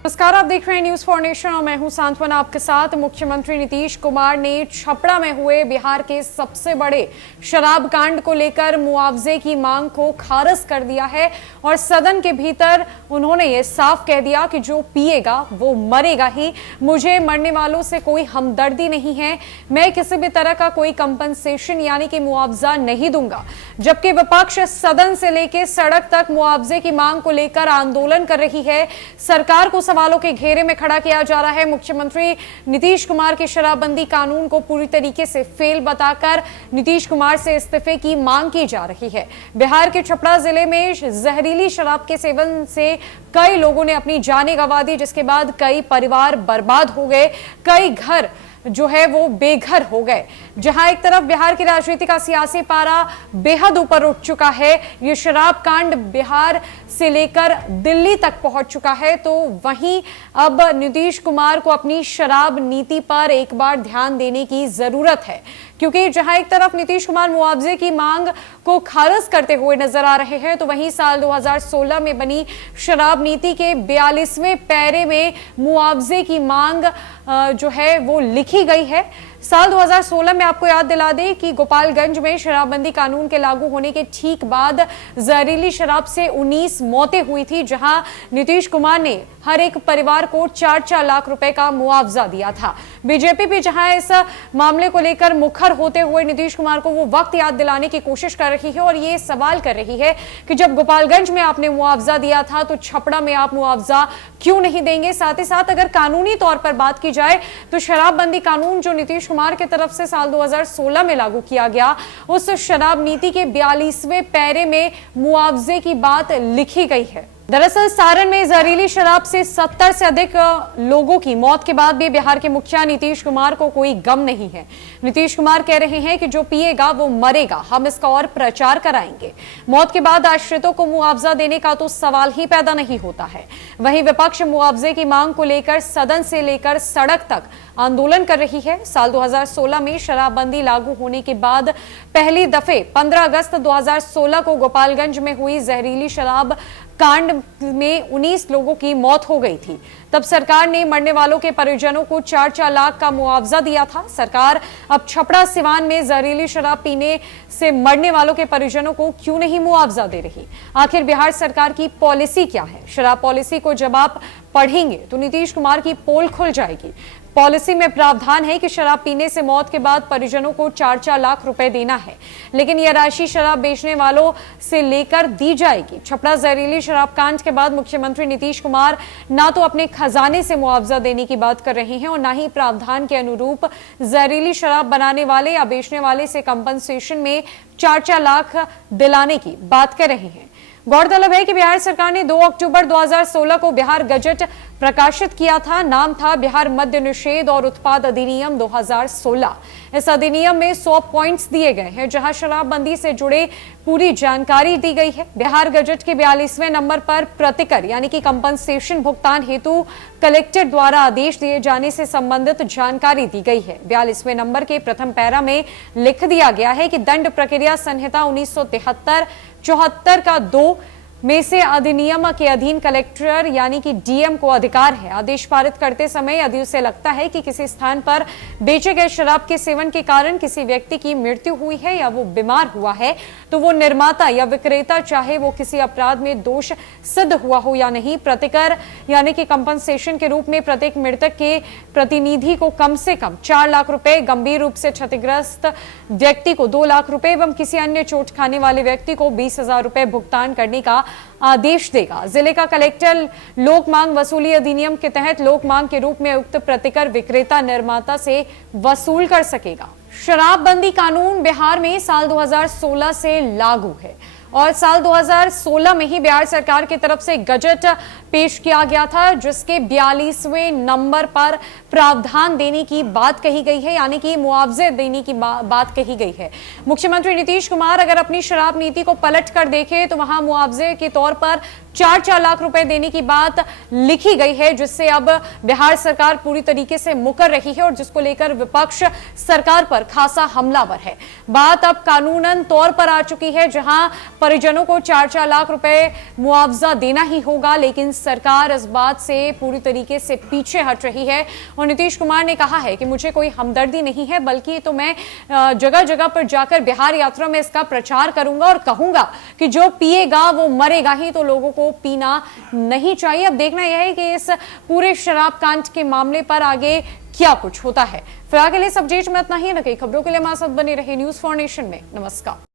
नमस्कार, आप देख रहे हैं न्यूज फॉर नेशन और मैं हूं सांत्वना आपके साथ। मुख्यमंत्री नीतीश कुमार ने छपरा में हुए बिहार के सबसे बड़े शराब कांड को लेकर मुआवजे की मांग को खारिज कर दिया है और सदन के भीतर उन्होंने ये साफ कह दिया कि जो पिएगा वो मरेगा ही। मुझे मरने वालों से कोई हमदर्दी नहीं है, मैं किसी भी तरह का कोई कंपनसेशन यानी कि मुआवजा नहीं दूंगा। जबकि विपक्ष सदन से लेकर सड़क तक मुआवजे की मांग को लेकर आंदोलन कर रही है। सरकार को सवालों के घेरे में खड़ा किया जा रहा है। मुख्यमंत्री नीतीश कुमार के शराबबंदी कानून को पूरी तरीके से फेल बताकर नीतीश कुमार से इस्तीफे की मांग की जा रही है। बिहार के छपरा जिले में जहरीली शराब के सेवन से कई लोगों ने अपनी जानें गंवा दी, जिसके बाद कई परिवार बर्बाद हो गए, कई घर जो है वो बेघर हो गए। जहां एक तरफ बिहार की राजनीति का सियासी पारा बेहद ऊपर उठ चुका है, ये शराब कांड बिहार से लेकर दिल्ली तक पहुंच चुका है, तो वहीं अब नीतीश कुमार को अपनी शराब नीति पर एक बार ध्यान देने की जरूरत है। क्योंकि जहां एक तरफ नीतीश कुमार मुआवजे की मांग को खारिज करते हुए नजर आ रहे हैं, तो वहीं साल 2016 में बनी शराब नीति के 42वें पैरे में मुआवजे की मांग जो है वो लिखी गई है। साल 2016 में आपको याद दिला दें कि गोपालगंज में शराबबंदी कानून के लागू होने के ठीक बाद जहरीली शराब से 19 मौतें हुई थी, जहां नीतीश कुमार ने हर एक परिवार को 4-4 लाख रुपए का मुआवजा दिया था। बीजेपी भी जहां इस मामले को लेकर मुखर होते हुए नीतीश कुमार को वो वक्त याद दिलाने की कोशिश कर रही है और ये सवाल कर रही है कि जब गोपालगंज में आपने मुआवजा दिया था तो छपरा में आप मुआवजा क्यों नहीं देंगे। साथ ही साथ अगर कानूनी तौर पर बात की जाए तो शराबबंदी कानून जो नीतीश कुमार की तरफ से साल 2016 में लागू किया गया, उस शराब नीति के 42वें पैरे में मुआवजे की बात लिखी गई है। दरअसल सारण में जहरीली शराब से 70 से अधिक लोगों की मौत के बाद भी बिहार के मुखिया नीतीश कुमार को कोई गम नहीं है। नीतीश कुमार कह रहे हैं कि जो पिएगा वो मरेगा, हम इसका और प्रचार कराएंगे। मौत के बाद आश्रितों को मुआवजा देने का तो सवाल ही पैदा नहीं होता है। वहीं विपक्ष मुआवजे की मांग को लेकर सदन से लेकर सड़क तक आंदोलन कर रही है। साल 2016 में शराबबंदी लागू होने के बाद पहली दफे 15 अगस्त 2016 को गोपालगंज में हुई जहरीली शराब कांड में 19 लोगों की मौत हो गई थी। तब सरकार ने मरने वालों के परिजनों को 4-4 लाख का मुआवजा दिया था। सरकार अब छपरा सिवान में जहरीली शराब पीने से मरने वालों के परिजनों को क्यों नहीं मुआवजा दे रही? आखिर बिहार सरकार की पॉलिसी क्या है? शराब पॉलिसी को जब आप पढ़ेंगे तो नीतीश कुमार की पोल खुल जाएगी। पॉलिसी में प्रावधान है कि शराब पीने से मौत के बाद परिजनों को 4-4 लाख रुपए देना है, लेकिन यह राशि शराब बेचने वालों से लेकर दी जाएगी। छपरा जहरीली शराब कांड के बाद मुख्यमंत्री नीतीश कुमार ना तो अपने खजाने से मुआवजा देने की बात कर रहे हैं और ना ही प्रावधान के अनुरूप जहरीली शराब बनाने वाले या बेचने वाले से कंपनसेशन में 4-4 लाख दिलाने की बात कर रहे हैं। गौरतलब है कि बिहार सरकार ने 2 अक्टूबर 2016 को बिहार गजट प्रकाशित किया था। नाम था बिहार मद्य निषेध और उत्पाद अधिनियम 2016। इस अधिनियम में 100 पॉइंट्स दिए गए हैं, जहां शराबबंदी से जुड़े पूरी जानकारी दी गई है। बिहार गजट के 42वें नंबर पर प्रतिकर यानी कि कंपनसेशन भुगतान हेतु कलेक्टर द्वारा आदेश दिए जाने से संबंधित जानकारी दी गई है। 42वें नंबर के प्रथम पैरा में लिख दिया गया है कि दंड प्रक्रिया संहिता 1973-74 का 2 में से अधिनियम के अधीन कलेक्टर यानी कि डीएम को अधिकार है। आदेश पारित करते समय यदि उसे लगता है कि किसी स्थान पर बेचे गए शराब के सेवन के कारण किसी व्यक्ति की मृत्यु हुई है या वो बीमार हुआ है, तो वो निर्माता या विक्रेता चाहे वो किसी अपराध में दोष सिद्ध हुआ हो या नहीं, प्रतिकर यानी कि कंपनसेशन के रूप में प्रत्येक मृतक के प्रतिनिधि को कम से कम 4 लाख रुपए, गंभीर रूप से क्षतिग्रस्त व्यक्ति को 2 लाख रुपए एवं किसी अन्य चोट खाने वाले व्यक्ति को 20,000 रुपए भुगतान करने का आदेश देगा। जिले का कलेक्टर लोक मांग वसूली अधिनियम के तहत लोक मांग के रूप में उक्त प्रतिकर विक्रेता निर्माता से वसूल कर सकेगा। शराबबंदी कानून बिहार में साल 2016 से लागू है और साल 2016 में ही बिहार सरकार की तरफ से गजट पेश किया गया था, जिसके 42वें नंबर पर प्रावधान देने की बात कही गई है, यानी कि मुआवजे देने की बात कही गई है। मुख्यमंत्री नीतीश कुमार अगर अपनी शराब नीति को पलट कर देखें तो वहां मुआवजे के तौर पर 4-4 लाख रुपए देने की बात लिखी गई है, जिससे अब बिहार सरकार पूरी तरीके से मुकर रही है और जिसको लेकर विपक्ष सरकार पर खासा हमलावर है। बात अब कानूनन तौर पर आ चुकी है, जहां परिजनों को 4-4 लाख रुपए मुआवजा देना ही होगा, लेकिन सरकार इस बात से पूरी तरीके से पीछे हट रही है। और नीतीश कुमार ने कहा है कि मुझे कोई हमदर्दी नहीं है, बल्कि तो मैं जगह जगह पर जाकर बिहार यात्रा में इसका प्रचार करूंगा और कहूंगा कि जो पिएगा वो मरेगा ही, तो लोगों को पीना नहीं चाहिए। अब देखना यह है कि इस पूरे शराब कांड के मामले पर आगे क्या कुछ होता है। फिलहाल के लिए इस अपडेट में इतना ही। न कई खबरों के लिए हमारे साथ बने रहे न्यूज़ फॉर नेशन में। नमस्कार।